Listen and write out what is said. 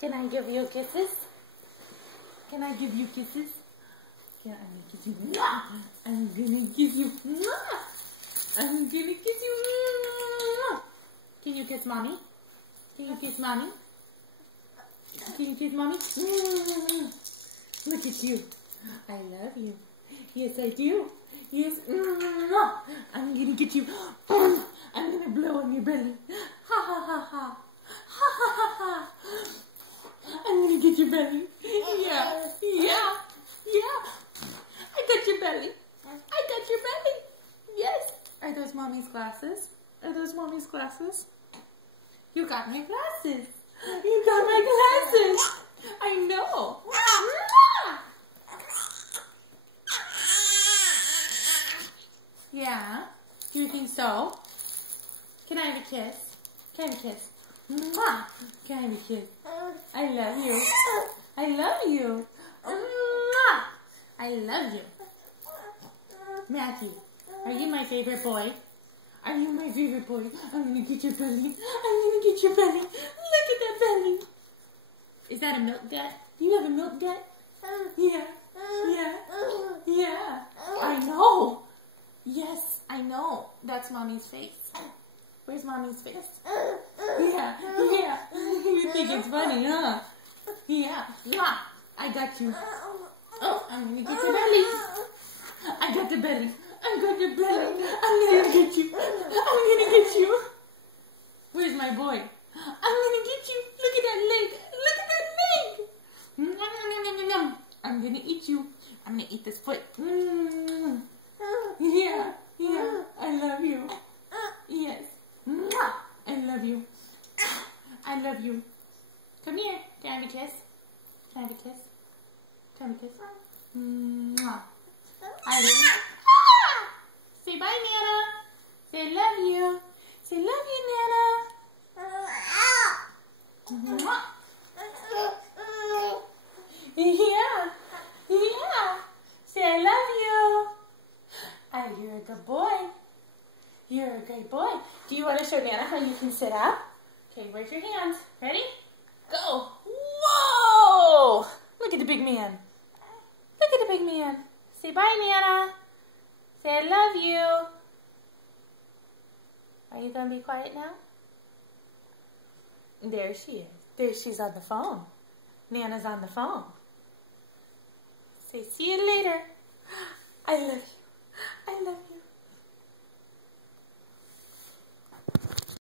Can I give you kisses? Can I give you kisses? Can I kiss you? Mwah! I'm gonna kiss you. Mwah! I'm gonna kiss you. Mwah! Can you kiss mommy? Can you kiss mommy? Can you kiss mommy? Mwah! Look at you. I love you. Yes, I do. Yes. Mwah! I'm gonna get you. I'm gonna blow on your belly. Ha ha ha ha. Ha ha ha ha. I'm gonna get your belly. Yeah. Yeah. Yeah. I got your belly. I got your belly. Yes. Are those mommy's glasses? Are those mommy's glasses? You got my glasses. You got my glasses. I know. Yeah. Do you think so? Can I have a kiss? Can I have a kiss? Mwah! Can I have a kiss? I love you. I love you. Mwah! I love you. Matthew, are you my favorite boy? Are you my favorite boy? I'm gonna get your belly. I'm gonna get your belly. Look at that belly. Is that a milk gut? Do you have a milk gut? Yeah. Yeah. Yeah. I know. Yes, I know. That's mommy's face. Where's mommy's face? Yeah. Yeah. You think it's funny, huh? Yeah. Yeah. I got you. Oh, I'm gonna get your belly. I got the belly. I got your belly. I'm gonna get you. I'm gonna get you. Where's my boy? I'm gonna get you. Look at that leg. Look at that leg. I'm gonna eat you. I'm gonna eat this foot. Yeah. Yeah. I love you. Yes. I love you. I love you. Come here. Can I have a kiss? Can I have a kiss? Can I have a kiss? I love you. Say bye, Nana. Say love you. Say love you, Nana. Yeah. Yeah. Say I love you. You're a good boy. You're a great boy. Do you want to show Nana how you can sit up? Okay, raise your hands. Ready? Go. Whoa! Look at the big man. Look at the big man. Say bye, Nana. Say I love you. Are you going to be quiet now? There she is. There she's on the phone. Nana's on the phone. Say see you later. I love you. I love you.